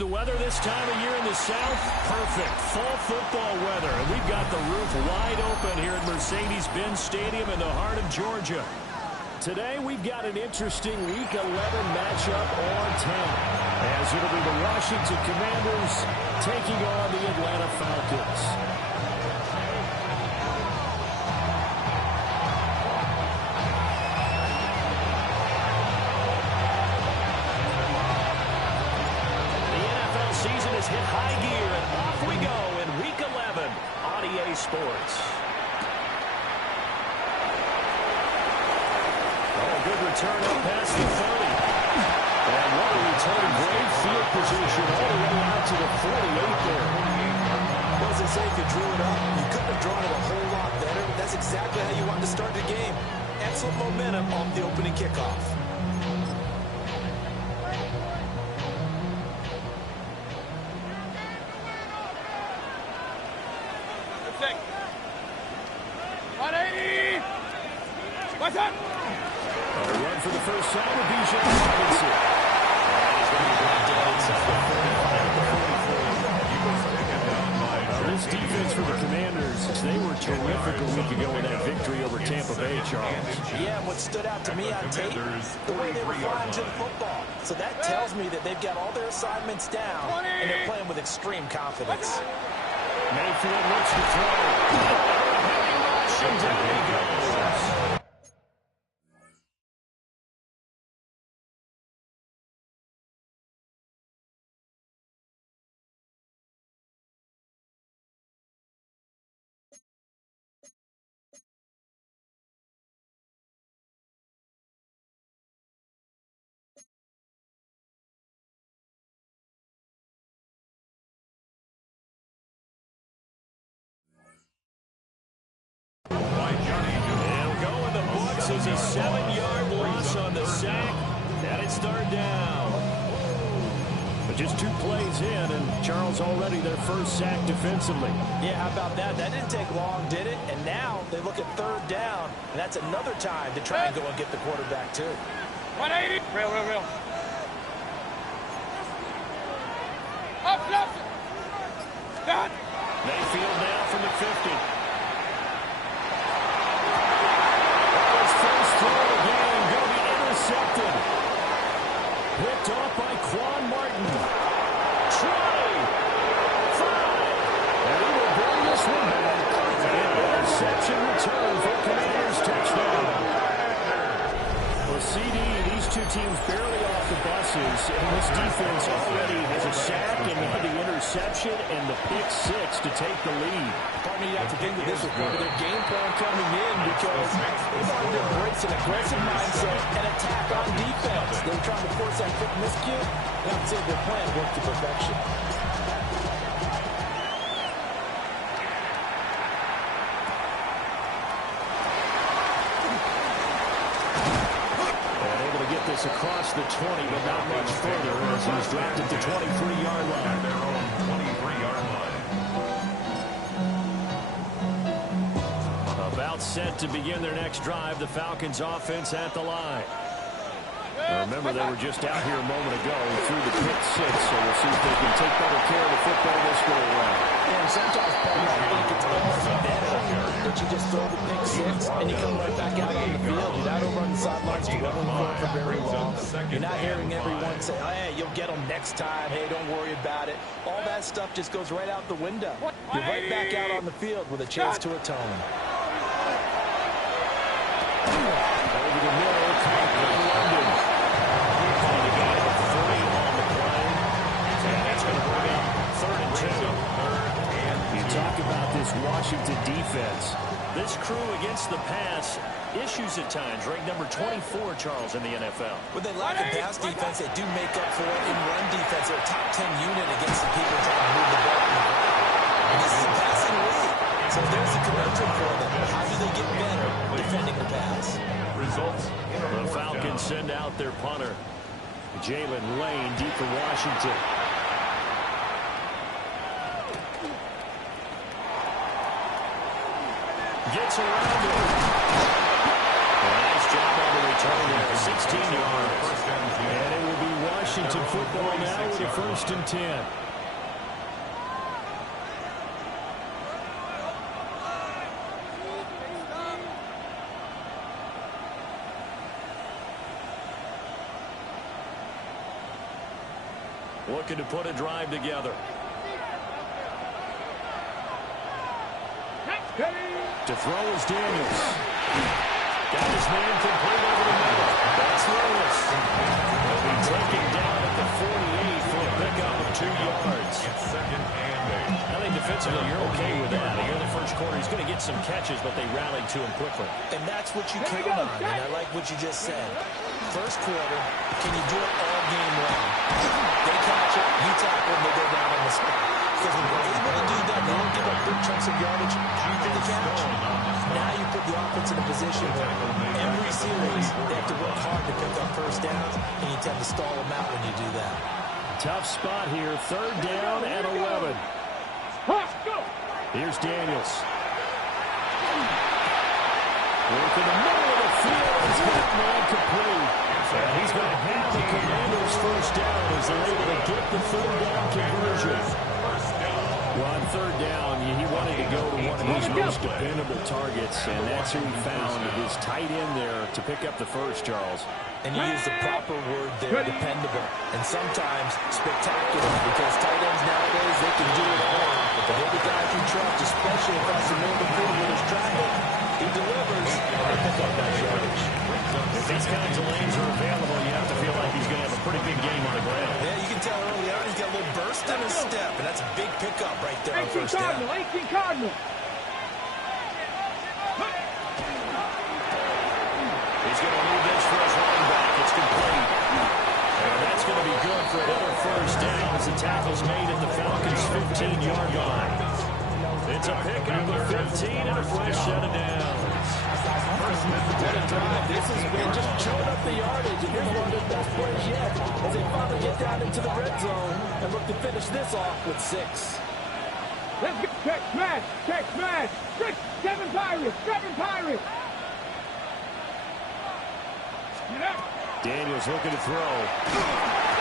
The weather this time of year in the South, perfect. Fall football weather. And we've got the roof wide open here at Mercedes-Benz Stadium in the heart of Georgia. Today we've got an interesting Week 11 matchup on tap, as it'll be the Washington Commanders taking on the Atlanta Falcons. Season has hit high gear, and off we go in Week 11 on EA Sports. Oh, good return up past the 30. And what a return, great field position all the way out to the 48 there. Well, as I say, if you drew it up, you couldn't have drawn it a whole lot better. That's exactly how you want to start the game. Excellent momentum on the opening kickoff. What's up? A run for the first time with B.J. Robinson. This defense for the Commanders, they were terrific a week ago in that victory over Tampa Bay, Charles. Yeah, what stood out to me on tape, the way they were flying to the football. So that tells me that they've got all their assignments down, and they're playing with extreme confidence. Mayfield looks to throw. And down he goes. Is a 7-yard loss on the sack, and it's third down. But just 2 plays in, and Charles already their first sack defensively. Yeah, how about that? That didn't take long, did it? And now they look at third down, and that's another time to try and go and get the quarterback, too. 180. Real. Up, left. Done. Mayfield now from the 50. Intercepted. Picked off by Quan Martin. Try. 5. And he will bring this one back. An interception return for Commanders touchdown. Well, CD, these two teams barely off the buses, and this defense already has a sack and the interception and the pick 6 to take the lead. Partner, you have to think that this was part of their game plan coming in, because they wanted to embrace an aggressive mindset and attack on defense. They were trying to force that quick miscue, and I would say their plan worked to perfection. This across the 20, but not much further, as he's dropped at the 23-yard line. Their own 23-yard line. About set to begin their next drive, the Falcons offense at the line. Now remember, they were just out here a moment ago through the pick 6, so we'll see if they can take better care of the football this go around. And sometimes, partner, I think it's almost better that you just throw the pick 6 and you come right back out on the field. You're not over on the sidelines dwelling for very long. You're not hearing everyone say, oh, hey, you'll get them next time. Hey, don't worry about it. All that stuff just goes right out the window. You're right back out on the field with a chance to atone. Over the middle, London. The guy with 3 on the play. And that's going to bring up 3rd and 2. You talk about this Washington defense. This crew against the pass, issues at times. Ranked number 24, Charles, in the NFL. When they lack a pass defense, they do make up for it in run defense. They're a top 10 unit against the people trying to move the ball. And this is a passing league. So there's a conundrum for them. How do they get better defending the pass? Results. The Falcons send out their punter. Jalen Lane deep for Washington. Gets around it. Nice job on the return there. 16 yards. And it will be Washington Washington football now with a 1st and 10. Looking to put a drive together. To throw is Daniels. Got his man complete over the middle. That's Lewis. He'll be taken down at the 48 for a pickup of 2 yards. I think defensively you're okay with that. Here in the first quarter, he's going to get some catches, but they rallied to him quickly. And that's what you count on, and I like what you just said. First quarter, can you do it all game long? They catch it, you tackle, and they go down on the spot. Because when you're able to do that, they don't give up big chunks of yardage after the catch. Now you put the offense in a position where every series they have to work hard to pick up first downs, and you tend to stall them out when you do that. Tough spot here. 3rd down and 11. Here's Daniels. Work in the middle of the field. He's got man complete. And he's going to have the Commanders' 1st down as they're able to get the 3rd down conversion. Well, on 3rd down, he wanted to go to one of his most dependable targets, and that's who he found, his tight end there, to pick up the first, Charles. And you use the proper word there, dependable, and sometimes spectacular, because tight ends nowadays, they can do it all. But they're the guys you trust, especially if that's the number 4 with his traffic. He delivers, and they pick up that yardage. If these kinds of lanes are available, you have to feel like he's going to have a pretty big game on the ground. Yeah, you can tell early on he's got a little burst in his step, and that's a big pickup right there on 1st down. 18 Cardinal. He's going to leave this for his running back. It's complete. And that's going to be good for another 1st down as the tackle's made at the Falcons' 15-yard line. It's a pickup of 15 and a fresh set of downs. What a drive. This has been just chewing up the yardage, and here's one of the best plays yet as they finally get down into the red zone and look to finish this off with 6. Let's get check smash. Check smash. 6, 7 Pirates. 7 Pirates. Get up. Daniels looking to throw.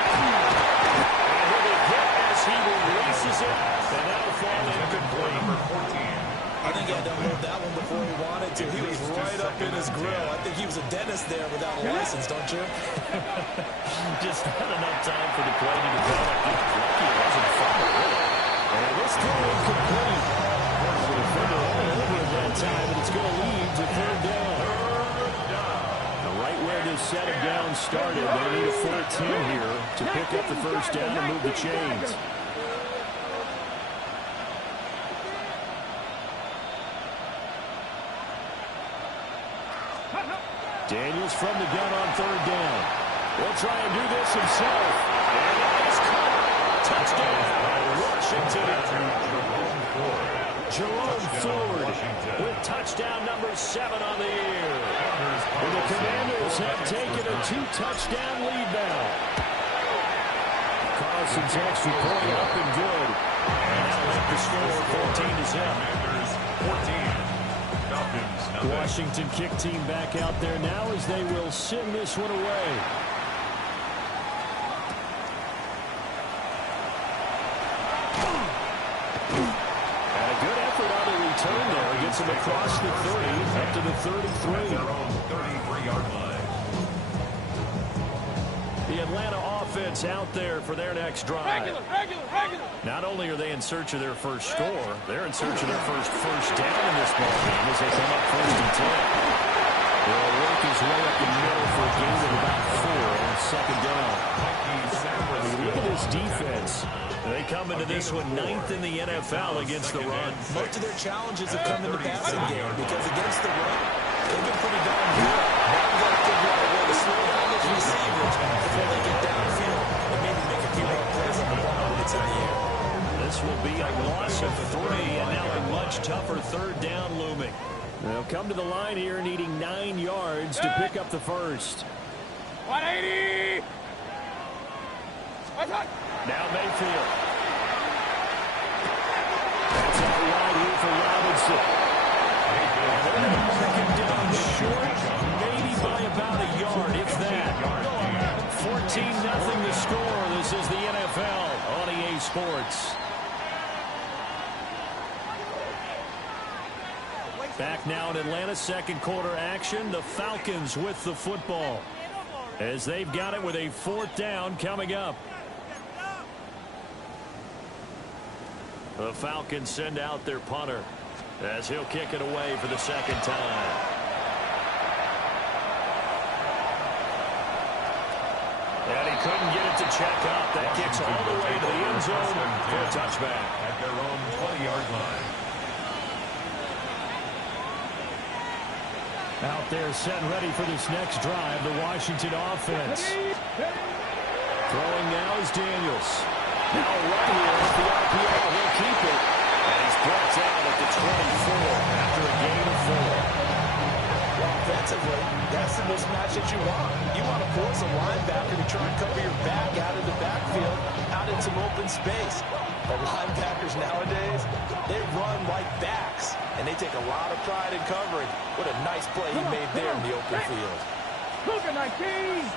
And he'll be hit as he releases it. And that'll fall incomplete. I think he had to unload that one before he wanted to. He was right up in his grill. I think he was a dentist there without a license, don't you? Just not enough time for the play to develop. Lucky it wasn't fouled. And this throw incomplete. The defender all over it that time, and it's going to lead to 3rd down. Now, right where this set of downs started, they need a 14 here to pick up the 1st down and move the chains. Daniels from the gun on 3rd down. He'll try and do this himself. And that is caught. Touchdown, Washington. Jerome Ford with touchdown number 7 on the year. And the Commanders have taken a 2-touchdown lead now. Carlson's extra point up and good. And that'll make the score 14-0. Washington kick team back out there now as they will send this one away. And a good effort on the return there. Gets him across the 30, up to the 33. Their own 33-yard line. The Atlanta offense out there for their next drive. Regular. Not only are they in search of their first score, they're in search of their first down in this ballgame as they come up 1st and 10. They'll work his way up the middle for a gain of about 4 on 2nd down. Look at this defense. They come into this one 9th in the NFL against the run. Most of their challenges have come in the passing game because against the run, they've been pretty darn good. Now you got to figure out a way to slow down those receivers before they get downfield and maybe make a few more plays on the ball when it's in the air. This will be a loss of 3, and now a much tougher 3rd down looming. They'll come to the line here needing 9 yards to pick up the first. 180. Now Mayfield. That's out wide here for Robinson. And they're going to mark him down short, maybe by about a yard, if that. 14-0 the score. This is the NFL on EA Sports. Back now in Atlanta, second quarter action. The Falcons with the football as they've got it with a 4th down coming up. The Falcons send out their punter as he'll kick it away for the second time. And he couldn't get it to check up. That kicks all the way to the end zone for a touchback. At their own 20-yard line. Out there set and ready for this next drive, the Washington offense. Throwing now is Daniels. Now right here at the RPO, he'll keep it. And he's brought down at the 24 after a gain of 4. Well, offensively, that's the mismatch that you want. You want to force a linebacker to try and cover your back out of the backfield, out in some open space. The linebackers nowadays, they run like backs, and they take a lot of pride in covering. What a nice play he made there in the open field. Look at 19.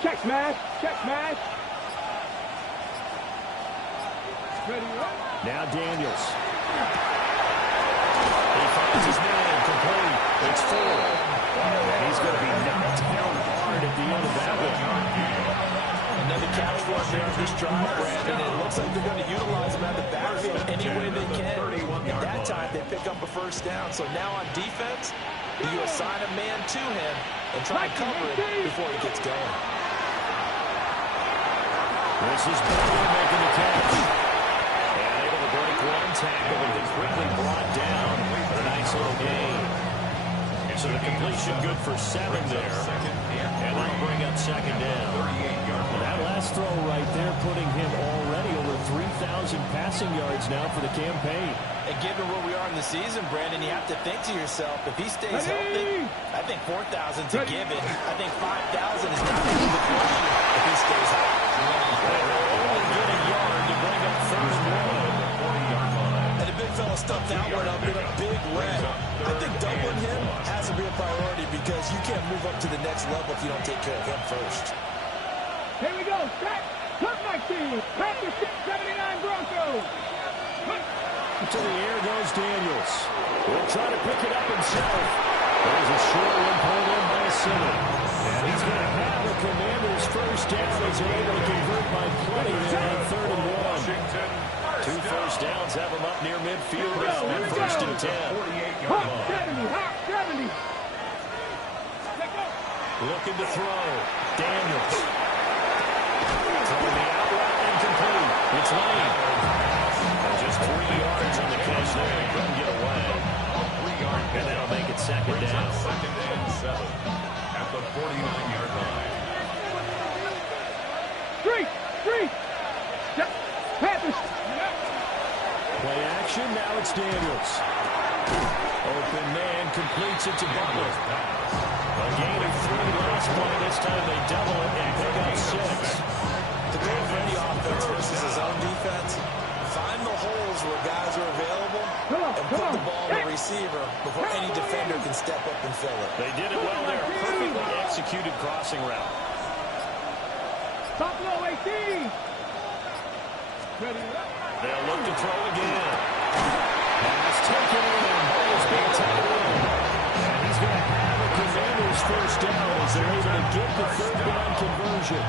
Check smash. Check smash. Ready up. Now Daniels. He finds his man complete. It's 4. And he's going to be knocked down hard at the end of that one. Another catch for him there on this drive, Brandon. It looks like they're going to utilize him out of the backfield any way they can. At that time, they pick up a 1st down. So now on defense, you assign a man to him and try and cover it before he gets going. This is Butler making the catch. And able to break one tackle and then quickly brought down for a nice little gain. So the completion good for 7 there. And that'll bring up 2nd down. That last throw right there putting him already over 3,000 passing yards now for the campaign. And given where we are in the season, Brandon, you have to think to yourself, if he stays healthy, I think 4,000's a given. I think 5,000 is not even the question if he stays healthy. Only get a yard to bring up 3rd and 1. And the big fella stumped that one up in a big way. I think doubling him has to be a priority because you can't move up to the next level if you don't take care of him first. Here we go. Set. Cut 19. Packers 79 Broncos. To the air goes Daniels. He'll try to pick it up himself. There's a short one pulled in by Simmons. And he's going to have the Commanders' 1st down as they're able to convert by plenty there on 3rd and 1. 2 first downs have him up near midfield now on 1st and 10. Hot 70. Hot 70. Looking to throw. Daniels. Throwing the outright incomplete. It's Lane. And just 3 yards on the catch there. He couldn't get away. And that'll make it 2nd down. 2nd and 7 at the 49-yard line. Street. Panthers. Play action. Now it's Daniels. Open man completes it to Butler. A gain of 3 last play. This time they double it and pick up 6. The goal for any offense versus his own defense, find the holes where guys are available and put the ball in the receiver before any defender can step up and fill it. They did it well there. Perfectly executed crossing route. Buffalo 18. Ready up. They'll look to throw again. Pass taken in. Ball's being tied in. And he's going to have a Commanders' 1st down as they're able to get the 3rd down conversion.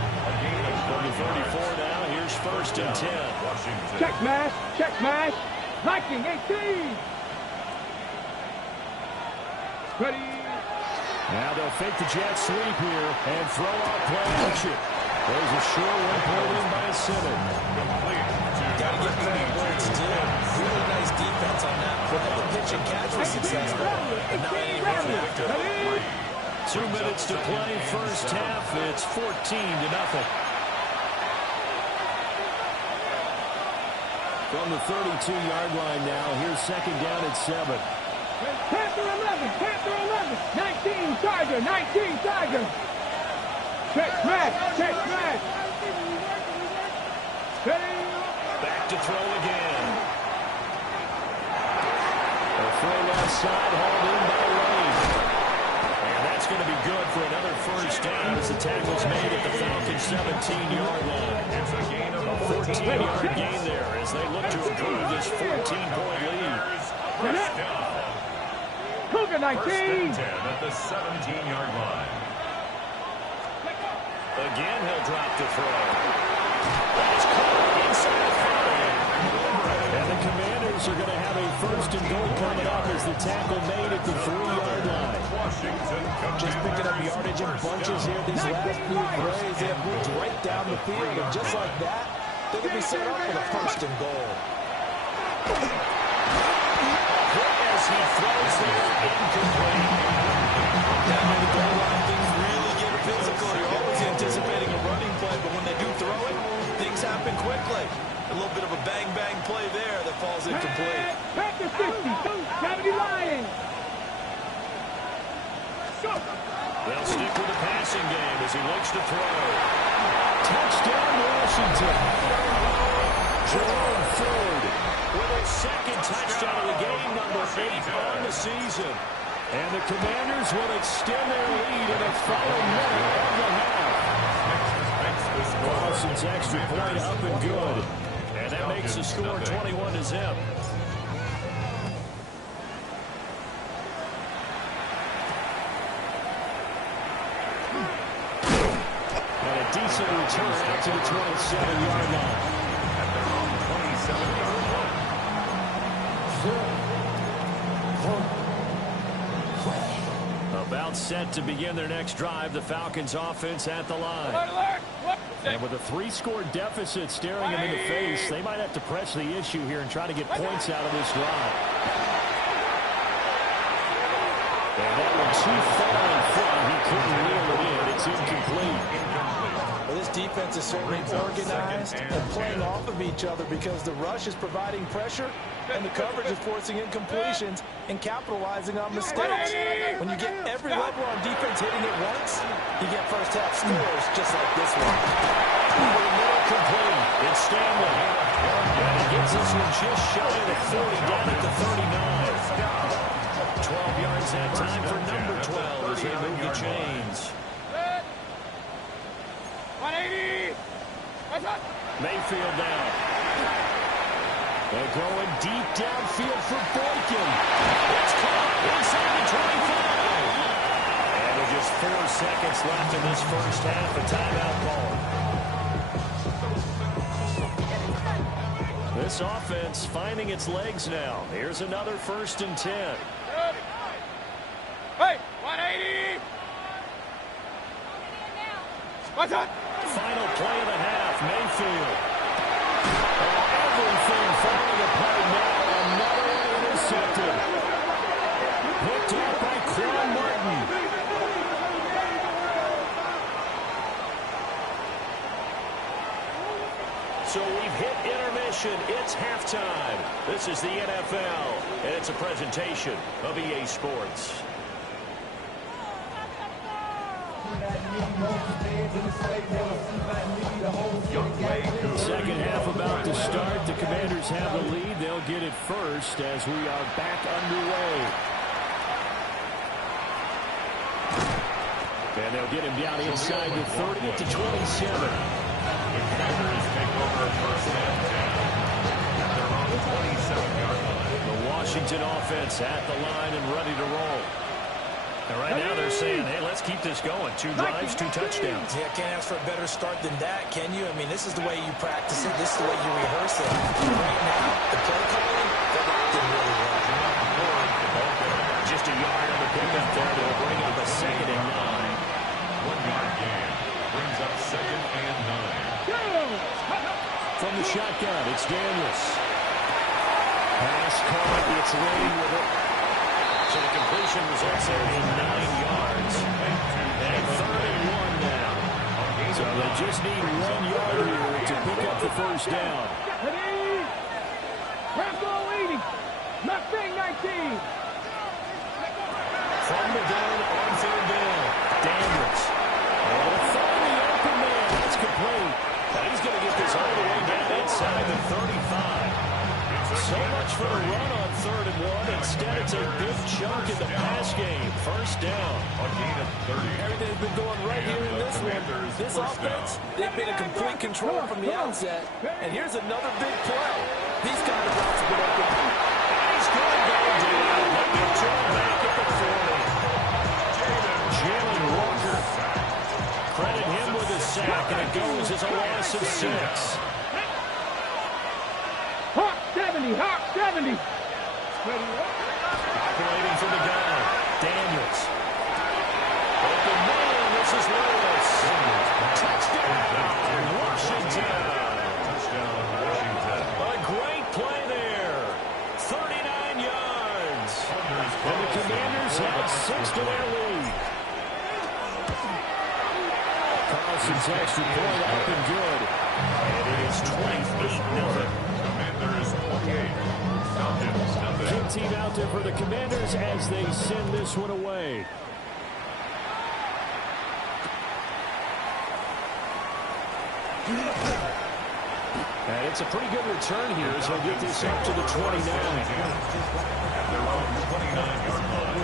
From the 34 now, here's 1st and 10. Check smash. Check smash. Viking 18. Ready. Now they'll fake the jet sweep here and throw out play action. There's a short one pulled in by Simmons. Got to give credit where it's due. Really nice defense on that play. The pitch and catch was successful, but not any run after it. 2 minutes to play, 1st half. It's 14-0. From the 32-yard line now, here's 2nd down at 7. Panther 11. Panther 11. 19 Tiger. 19 Tiger. Check smash. Check smash. Back to throw again. A throw left side, hauled in by Lane. And that's going to be good for another 1st down as the tackle's made at the Falcons' 17-yard line. It's a gain of A 14-yard gain there as they look to improve this 14-point lead. First down. Cougar First 19. and 10 at the 17-yard line. Again, he'll drop to throw. That's caught inside the 5. And the Commanders are going to have a first and goal coming up as the tackle made at the 3-yard line. Washington Just picking up yardage in bunches here. These last few plays, they have moved right down the field. And just like that, they're going to be set up for the first and goal. As he throws there, incomplete. Down at the goal line, things really get physical. You're always anticipating a running play, but when they do throw it, things happen quickly. A little bit of a bang-bang play there that falls incomplete. Back to 50. 70 Lions. They'll stick with the passing game as he looks to throw. Touchdown, Washington. Jerome Ford with his second touchdown of the game, number 8 on the season. And the Commanders will extend their lead in the final minute of the half. Carlson's extra point up and good. And that makes the score 21-0. And a decent return out to the 27-yard line. at their own 27-yard line. About set to begin their next drive, the Falcons offense at the line. And with a 3-score deficit staring them in the face, they might have to press the issue here and try to get points out of this drive. And that one too far in front. He couldn't reel it in. It's incomplete. Well, this defense is certainly organized and playing off of each other because the rush is providing pressure and the coverage is forcing incompletions and capitalizing on mistakes. When you get every level on defense hitting it once, you get first half scores just like this one. Complete. It's Stanley. And he gets this one just shy of the 40, down at the 39. 12 yards that time for number 12 as they move the chains. 180. Mayfield down. They're going deep downfield for Boykin. It's caught inside the 25. And with just 4 seconds left in this first half, a timeout call. This offense finding its legs now. Here's another 1st and 10. Hey, 180. What's up? Final play of the half, Mayfield. Everything falling apart now. Another one intercepted. Picked up by Quan Martin. So we've hit intermission. It's halftime. This is the NFL, and it's a presentation of EA Sports. Second half about to start. The Commanders have the lead. They'll get it first as we are back underway. And they'll get him down inside the 30 to 27. The Commanders take over first and 10 at their own 27-yard line. The Washington offense at the line and ready to roll. And right now they're saying, hey, let's keep this going. 2 drives, 2 touchdowns. Yeah, can't ask for a better start than that, can you? I mean, this is the way you practice it. This is the way you rehearse it. Right now, the play calling, they're locked in really well. Just a yard on the pickup there. They'll bring up a 2nd and 9. 1-yard gain brings up 2nd and 9. From the shotgun, it's Daniels. Pass caught. It's Lane with it. So the completion results in 9 yards. And 3rd and 1 now. So they just need 1 yard here to pick up the first down. Rambo 80. Mustang 19. From the down on 3rd down. Daniels. Oh, find the open man. That's complete. Now he's going to get this all the way down inside the 35. So much for the run on 3rd and 1. Instead, it's a big chunk in the pass game. First down. A gain of 30. Everything's been going right here in this one. This offense, they've been in complete control from the outset. And here's another big play. These kind of routes have been open. He's going to go down. Let me draw back at the 40. Jalen Walker. Credit him with a sack, and it goes as a loss of 6. Hawk 70, Hawk 70. Operating for the gun. Daniels. Open man, this is Lewis. Touchdown, Washington. A great play there. 39 yards. And the Commanders have 6 to their lead. Carlson's extra point up and good. And it is 28-0. Commanders 28. Falcons nothing. Kick team out there for the Commanders as they send this one away. And it's a pretty good return here as he'll get this up to the 29. At their own 29-yard line.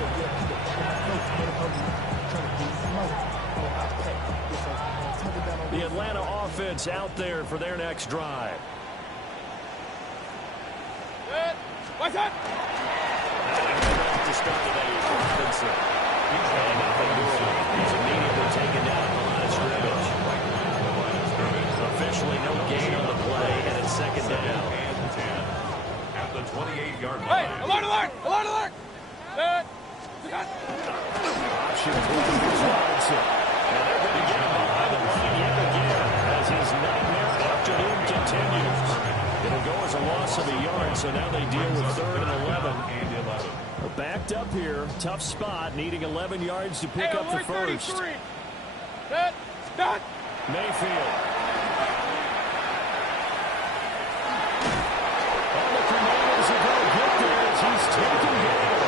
The Atlanta offense out there for their next drive. What's up? To start today is Robinson. And nothing doing. He's immediately taken down at the line of scrimmage. Officially no gain on the play, and it's second down. And 10 at the 28-yard line. Hey, alert, alert, alert, alert. Option for Robinson. And they're going to get him behind the line yet again as his nightmare afternoon continues. It'll go as a loss of a yard, so now they deal with 3rd and 11. They're backed up here. Tough spot, needing 11 yards to pick up the first. Start. Mayfield. All the Commanders are going to get there as he's taken down.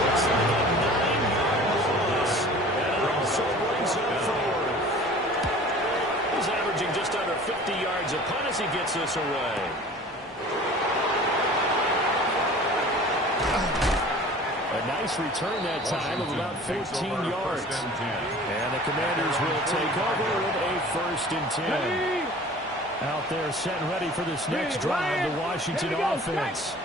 Looks like a 9-yard loss, and it also brings him forward. He's averaging just under 50 yards a punt as he gets this away. A nice return that time of about 14 yards. And the Commanders will take over with a 1st and 10. Out there set ready for this next drive, the Washington offense.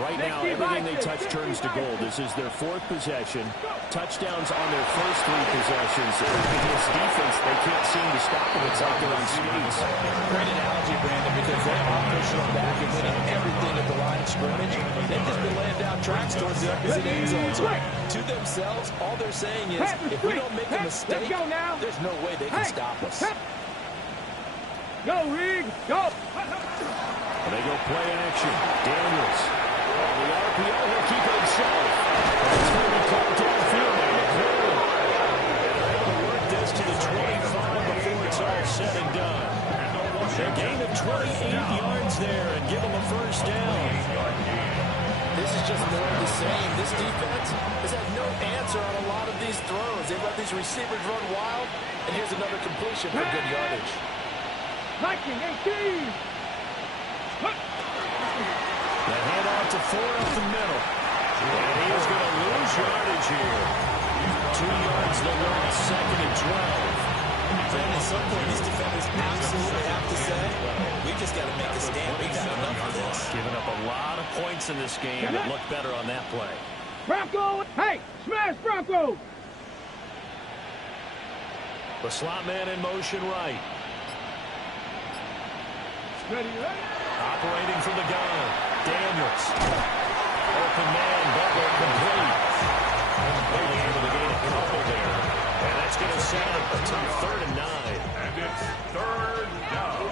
Right now, everything they touch turns to gold. This is their 4th possession. Touchdowns on their first 3 possessions. Against defense, they can't seem to stop them. It's like they're on skates. Great analogy, Brandon, because they are pushing back and winning everything at the line of scrimmage. They've just been laying down tracks towards the opposite end zone. So to themselves, all they're saying is, if we don't make a mistake, there's no way they can stop us. Go, Reed, go. They go play action. Daniels. On the RPO, he'll keep it himself. It's going to be caught downfield by McCoy. And they're able to work this to the 25 before it's all said and done. A gain of 28 yards there and give them a 1st down. This is just more of the same. This defense has had no answer on a lot of these throws. They've let these receivers run wild, and here's another completion for good yardage. 19, 18. The handoff to Ford up the middle. And he is going to lose yardage here. 2 yards the loss, 2nd and 12. And at some point, these defenders absolutely have to say, we just got to make a stand. We've had enough of this. Giving up a lot of points in this game, but look better on that play. Bronco, hey, smash Bronco. The slot man in motion right. Ready. Operating from the gun. Daniels. Open man, Butler complete. Only able to gain a couple there. And that's going to set up a tough 3rd and 9. And it's 3rd down.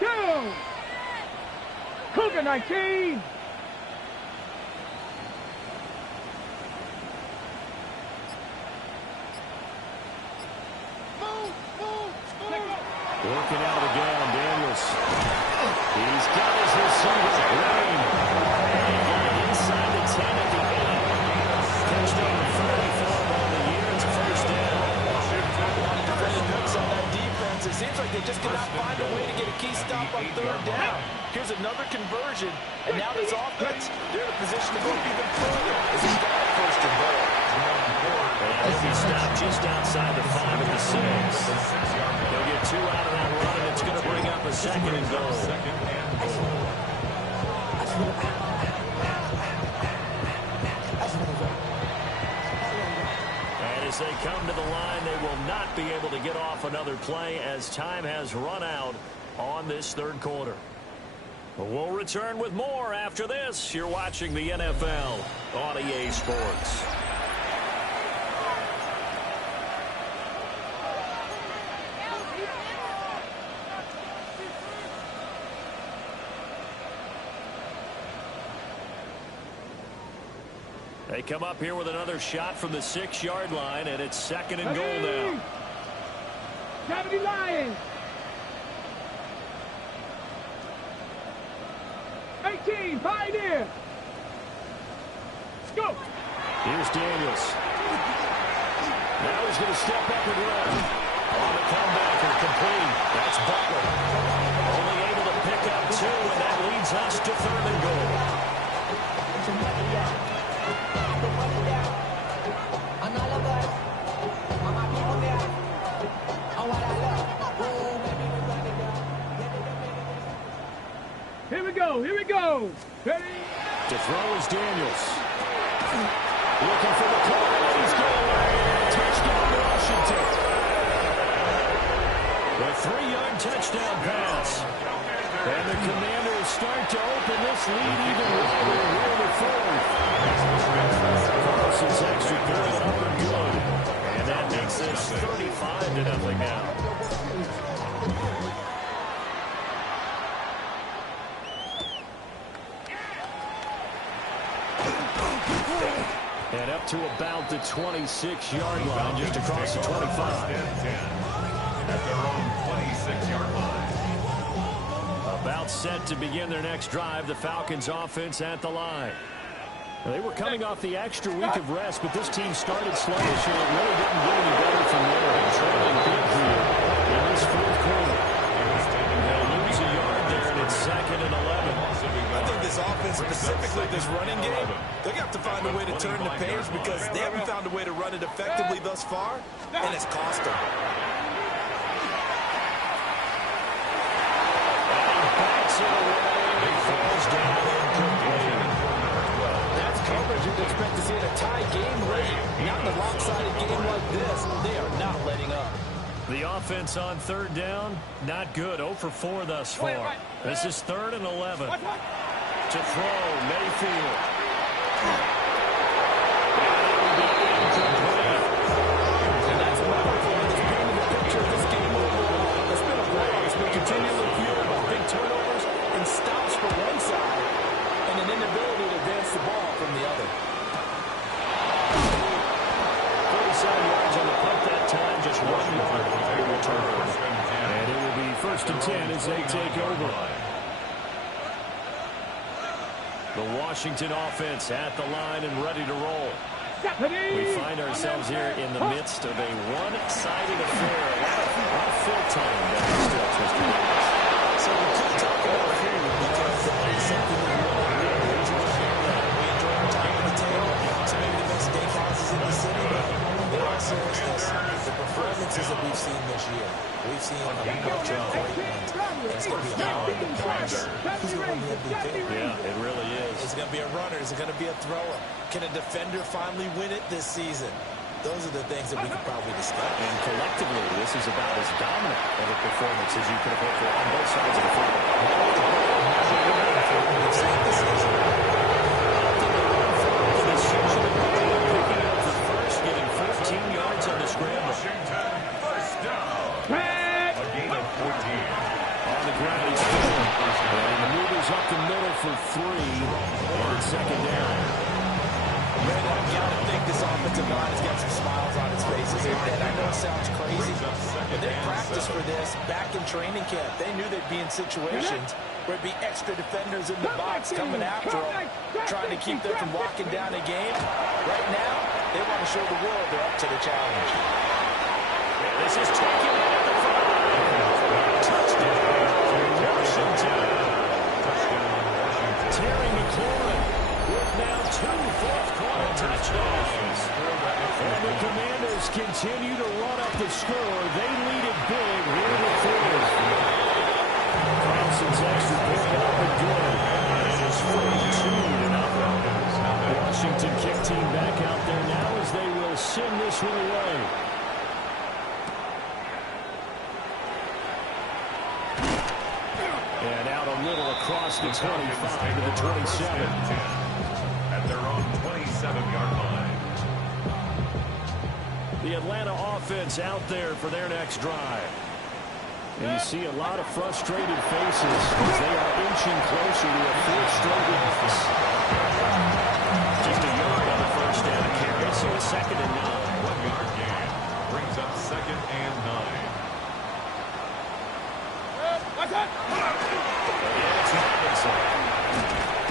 Go. Cougar 19. Working out again, Daniels. He's got his receiver, Lane. And he got inside the 10 at the end. Touchdown 34 on the year. It's a 1st down. Defending looks on that defense. It seems like they just cannot find a way to get a key stop on 3rd down. Here's another conversion, and now this offense, they're in a position to go even further as they got 1st and goal. And he'll be stopped just outside the 5 at the 6. They'll get 2 out of that run, and it's going to bring up a second and goal. And as they come to the line, they will not be able to get off another play as time has run out on this third quarter. We'll return with more after this. You're watching the NFL on EA Sports. They come up here with another shot from the 6-yard line, and it's second and goal now. 70 Lions. 18, Pioneer. Let's go. Here's Daniels. Now he's going to step up and run. On the comebacker, complete. That's Butler. Only able to pick up 2, and that leads us to third and goal. Here we go. Here we go. Ready? To throw is Daniels. Looking for the corner, and he's going. Touchdown, Washington. A 3-yard touchdown pass. And the Commanders start to open this lead even wider here in the fourth. Carlson's extra point up and good. And that makes this 35-0 now. And up to about the 26-yard line, just across the 25. At their own 26-yard line. About set to begin their next drive, the Falcons offense at the line. They were coming off the extra week of rest, but this team started sluggish, and it really didn't get any better from there. Trailing big here in this fourth quarter. They'll lose a yard there, and it's second and 11. I think this offense, specifically this running game, they're going to have to find a way to turn the page because they haven't found a way to run it effectively thus far, and it's cost them. That's coverage you'd expect to see in a tie game late. Not in a lopsided game like this. They are not letting up. The offense on third down, not good. 0 for 4 thus far. This is 3rd and 11. To throw, Mayfield. And that's another point that's painting the picture of this game overall. It's been a blowout. It's been continually fueled by big turnovers and stops from one side and an inability to advance the ball from the other. 47 yards on the punt that time, just 1 yard in return. And it will be 1st and 10 as they take over. The Washington offense at the line and ready to roll. We find ourselves here in the midst of a one-sided affair. A lot of fill time down the stretch, Mr. Davis. So we could talk about food because that is something that we really enjoy sharing that. We enjoy our time at the table. So maybe the best steakhouses in the city, but in all seriousness, the performances that we've seen this year, we've seen a bunch of great ones. It's going to be a hard pass. Who's going to win the MVP? Yeah, it really is. Is it going to be a runner? Is it going to be a thrower? Can a defender finally win it this season? Those are the things that we could probably discuss. And collectively, this is about as dominant of a performance as you could have hoped for on both sides of the football. We've seen this season. Picking up the first, getting 14 yards on the scramble. Washington, first down. A gain of 14. On the ground, he's good. And the movers up the middle for 3. And it's second down. Brandon, I've got to think this offensive line has got some smiles on its faces. And I know it sounds crazy, but they practiced for this back in training camp. They knew they'd be in situations where there'd be extra defenders in the box coming after them, trying to keep them from locking down a game. Right now, they want to show the world they're up to the challenge. This is taken at the 5. Touchdown, Washington. Terry McLaurin with now 2 fourth-quarter touchdowns. And Commanders continue to run up the score. They lead it big here in the fourth. Carlson's extra point up and good. And it is 42-0. Washington kick team back out there now as they will send this one away. And out a little across the 25 to the 27. At their own 27-yard line. The Atlanta offense out there for their next drive. And you see a lot of frustrated faces as they are inching closer to a fourth straight loss. Just a yard on the first down carry, so a 2nd and 9. 1-yard gain brings up 2nd and 9. Watch out! It's Robinson.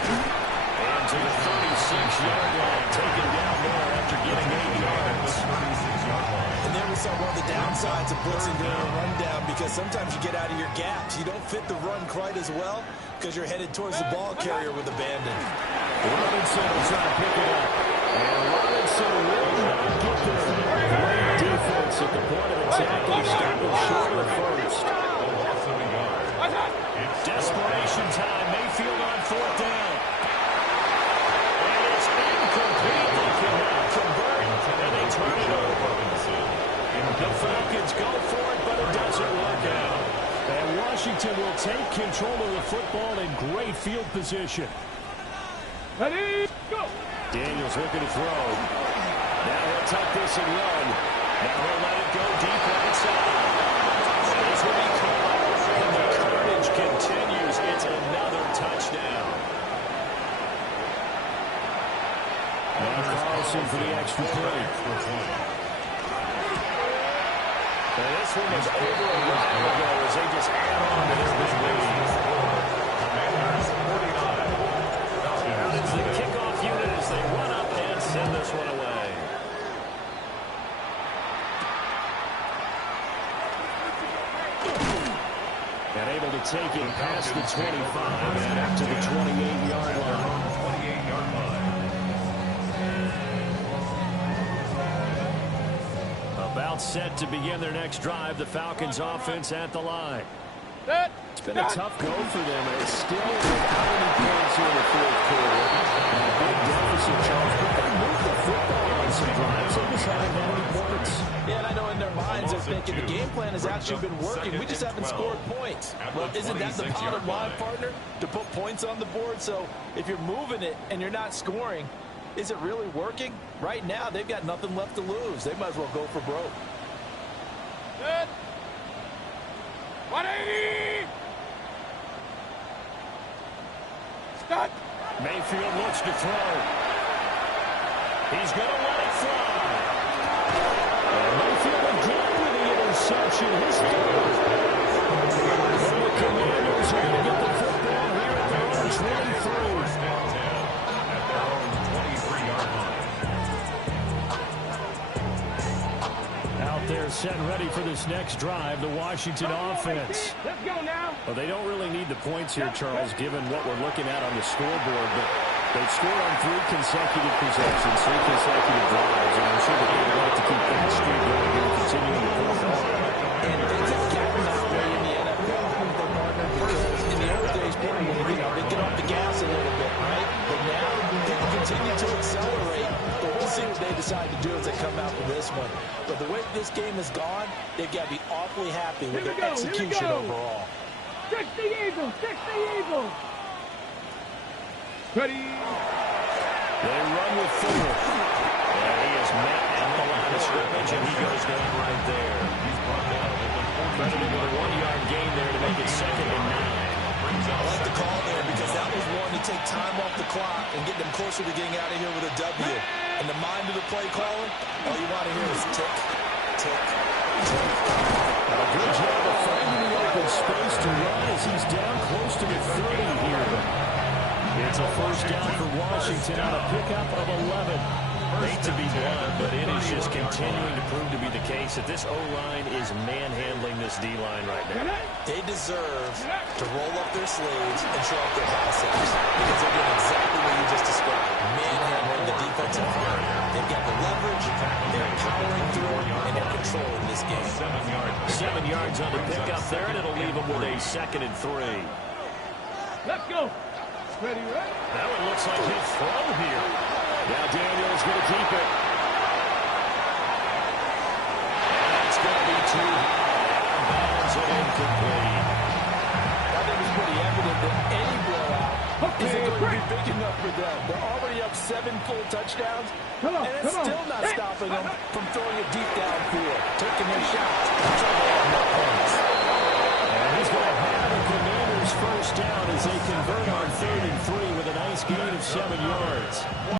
And to the 36-yard line, taken down there after getting 8 yards. 36-yard line. And there we saw one of the downsides of blitzing during a rundown, because sometimes you get out of your gaps. You don't fit the run quite as well because you're headed towards the ball carrier with abandon. Robinson will try to pick it up. And Robinson will not get there. Great defense at the point of attack. And he stopped him short of the first. A loss of a yard. Desperation time. Mayfield on 4th down. And it's incomplete. They cannot convert. And they turn it over. The Falcons go for it, but it doesn't work out. And Washington will take control of the football in great field position. Ready, go! Daniels looking to throw. Now he'll tuck this and run. Now he'll let it go deep inside. And this will be caught. And the carnage continues. It's another touchdown. Now Carlson for the extra point. And this one was over a while ago as they just add on to their big lead. Commanders 49. Out is the kickoff unit as they run up and send this one away. And able to take it past the 25 and up to the 28-yard line. 28-yard line. About set to begin their next drive. The Falcons offense at the line. It's been a tough go for them, and it's still without any points here in the fourth quarter. And a big deficit, Charles. But they moved the football on some drives. They just haven't had any points. Yeah, and I know in their minds they're thinking the game plan has actually been working. We just haven't scored points. Well, isn't that the bottom line, partner? To put points on the board? So if you're moving it and you're not scoring, is it really working? Right now, they've got nothing left to lose. They might as well go for broke. Good. 180! Stop! Mayfield looks to throw. He's going to let it fly. And Mayfield again with the interception. His third. And the Commanders are going to get the football here at their own 23. At their own 23-yard line. Out there set ready for this next drive, the Washington offense. Let's go now. Well, they don't really need the points here, Charles, given what we're looking at on the scoreboard. But they've scored on 3 consecutive possessions, 3 consecutive drives, and I'm sure that they want to keep that streak going here and continuing to push on. And things have gotten that way in the NFL with their partner, because in the old days, people would, they'd get off the gas a little bit, right? But now, people continue to accelerate. But we'll see what they decide to do as they come out with this one. But the way this game has gone, they've got to be awfully happy with their execution overall. 60 Eagles! 60 Eagles! Ready? They run with 4. And he is met at the line of scrimmage, and he goes down right there. He's brought down at the 42. Credited with a 1-yard gain there to make it 2nd and 9. I like the call there because that was one to take time off the clock and get them closer to getting out of here with a W. In the mind of the play caller, all you want to hear is tick, tick, tick. A good job of finding the open space to run as he's down close to the 30 here. It's a first down for Washington on a pickup of 11. Hate to be blunt, but it is just continuing to prove to be the case that this O-line is manhandling this D-line right now. They deserve to roll up their sleeves and show up their biceps because they're doing exactly what you just described, manhandling the defensive area. They've got the leverage, they're powering through, and they're controlling this game. 7 yards on the pickup there, and it'll leave them with a 2nd and 3. Let's go. Ready, right? That one looks like he'll throw here. Now Daniel's going to keep it. And that's going to be too high. Out of bounds and incomplete. I think it's pretty evident that any blowout isn't going to be big enough for them. They're already up 7 full touchdowns, and it's still not stopping them from throwing it deep downfield, taking their shots, trying to add more points. And he's going to have a Commanders first down as they convert on 3rd and 3 with a nice gain of 7 yards.